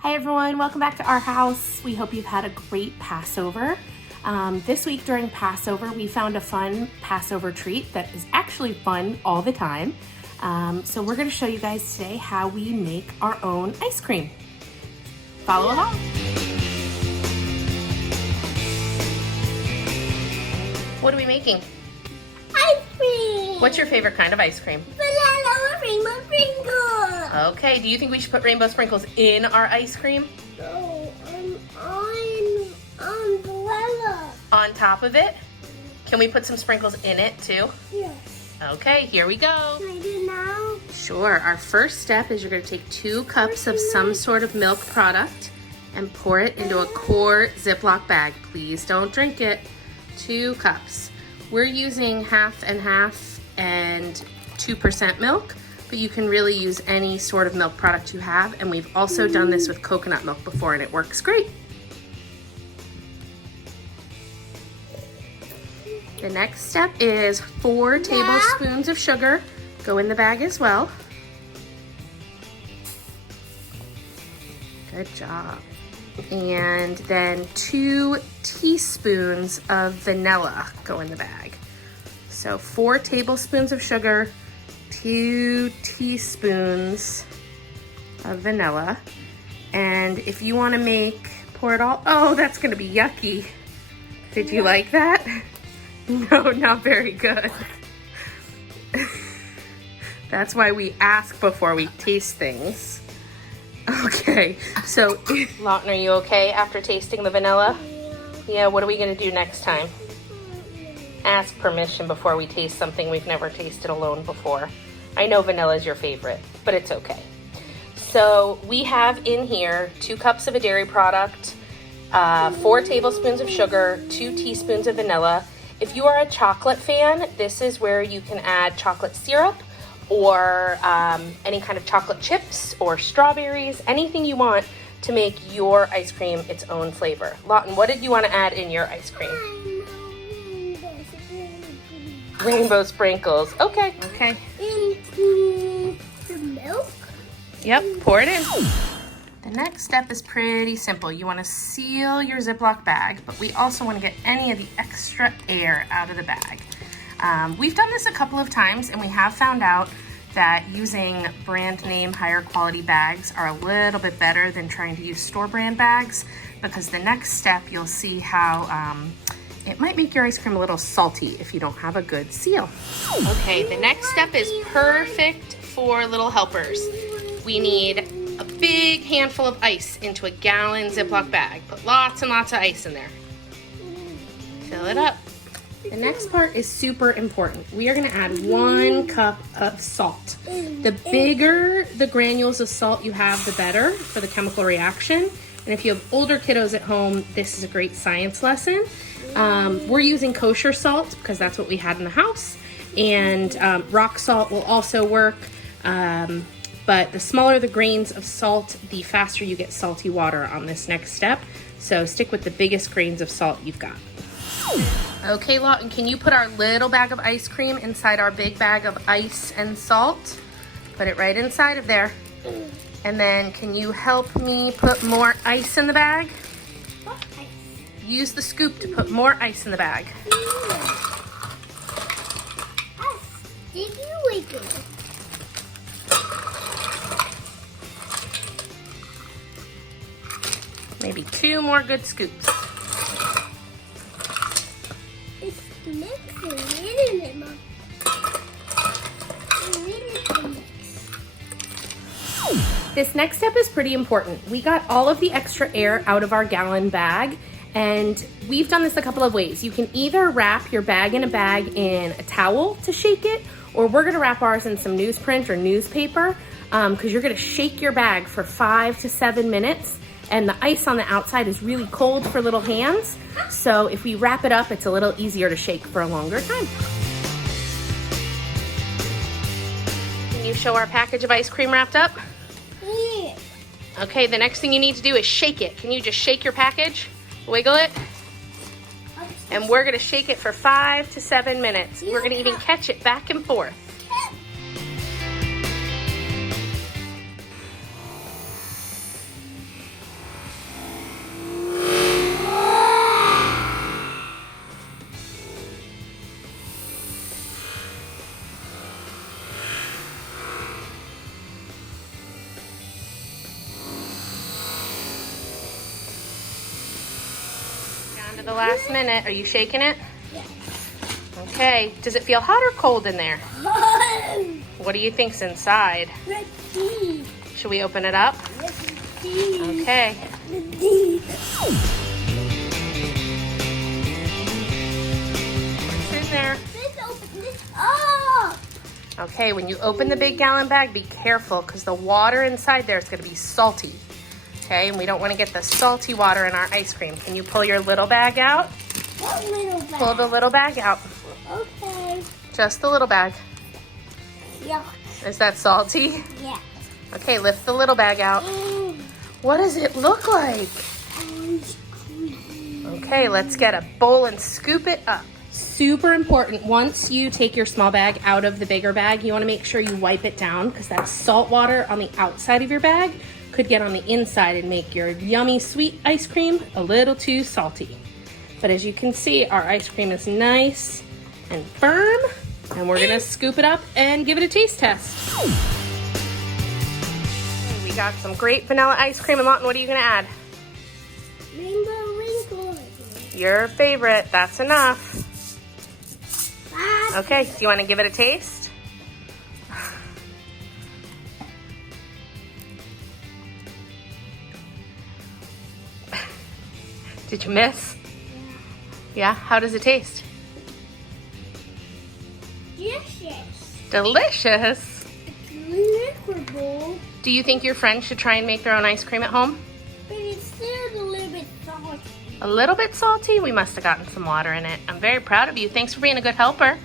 Hi everyone, welcome back to our house. We hope you've had a great Passover. This week during Passover, we found a fun Passover treat that is actually fun all the time. So we're gonna show you guys today how we make our own ice cream. Follow along. What are we making? Ice cream! What's your favorite kind of ice cream? Vanilla or rainbow sprinkles! Okay, do you think we should put rainbow sprinkles in our ice cream? No, on vanilla. On top of it? Can we put some sprinkles in it too? Yes. Okay, here we go. Can I do now? Sure, our first step is you're gonna take 2 cups of some sort of milk product and pour it into a quart Ziploc bag. Please don't drink it. 2 cups. We're using half and half and 2% milk, but you can really use any sort of milk product you have, and we've also done this with coconut milk before and it works great. The next step is 4 tablespoons of sugar. Go in the bag as well. Good job. And then 2 teaspoons of vanilla go in the bag. So 4 tablespoons of sugar, 2 teaspoons of vanilla. And if you want to pour it all, oh, that's going to be yucky. Did you like that? No, not very good. That's why we ask before we taste things. Okay, so Lawton, are you okay after tasting the vanilla? Yeah, what are we gonna do next time? Ask permission before we taste something we've never tasted alone before. I know vanilla is your favorite, but it's okay. So we have in here 2 cups of a dairy product, 4 tablespoons of sugar, 2 teaspoons of vanilla. If you are a chocolate fan, this is where you can add chocolate syrup or any kind of chocolate chips or strawberries, anything you want to make your ice cream its own flavor. Lawton, what did you want to add in your ice cream? Rainbow sprinkles. Okay. Okay. Into the milk? Yep, pour it in. The next step is pretty simple. You want to seal your Ziploc bag, but we also want to get any of the extra air out of the bag. We've done this a couple of times and we have found out that using brand name higher quality bags are a little bit better than trying to use store brand bags, because the next step you'll see how it might make your ice cream a little salty if you don't have a good seal. Okay, the next step is perfect for little helpers. We need a big handful of ice into a gallon Ziploc bag. Put lots and lots of ice in there. Fill it up. The next part is super important. We are gonna add 1 cup of salt. The bigger the granules of salt you have, the better for the chemical reaction. And if you have older kiddos at home, this is a great science lesson. We're using kosher salt because that's what we had in the house. And rock salt will also work. But the smaller the grains of salt, the faster you get salty water on this next step. So stick with the biggest grains of salt you've got. Okay, Lawton, can you put our little bag of ice cream inside our big bag of ice and salt? Put it right inside of there. And then can you help me put more ice in the bag? What ice? Use the scoop to put more ice in the bag. Sticky wiggly. Maybe 2 more good scoops. It's mixing, isn't it, Mom? This next step is pretty important. We got all of the extra air out of our gallon bag, and we've done this a couple of ways. You can either wrap your bag in a towel to shake it, or we're gonna wrap ours in some newsprint or newspaper, because you're gonna shake your bag for 5 to 7 minutes, and the ice on the outside is really cold for little hands. So if we wrap it up, it's a little easier to shake for a longer time. Can you show our package of ice cream wrapped up? Yeah. Okay, the next thing you need to do is shake it. Can you just shake your package? Wiggle it. And we're gonna shake it for 5 to 7 minutes. We're gonna even catch it back and forth. To the last minute. Are you shaking it? Yes. Okay. Does it feel hot or cold in there? Hot. What do you think's inside? Red tea. Should we open it up? Red tea. Okay. Red tea. What's in there? Let's open this up. Okay, when you open the big gallon bag, be careful because the water inside there is going to be salty. Okay, and we don't want to get the salty water in our ice cream. Can you pull your little bag out? What little bag? Pull the little bag out. Okay. Just the little bag. Yuck. Is that salty? Yeah. Okay, lift the little bag out. What does it look like? Ice cream. Okay, let's get a bowl and scoop it up. Super important, once you take your small bag out of the bigger bag, you want to make sure you wipe it down because that salt water on the outside of your bag could get on the inside and make your yummy sweet ice cream a little too salty. But as you can see, our ice cream is nice and firm, and we're gonna scoop it up and give it a taste test. We got some great vanilla ice cream. And Lawton, what are you gonna add? Rainbow wrinkles. Your favorite, that's enough. Ah. Okay, do you want to give it a taste? Did you miss? Yeah, how does it taste? Delicious. Delicious. Liquidable, Do you think your friends should try and make their own ice cream at home? but it's still a little bit salty. A little bit salty? We must have gotten some water in it. I'm very proud of you. Thanks for being a good helper.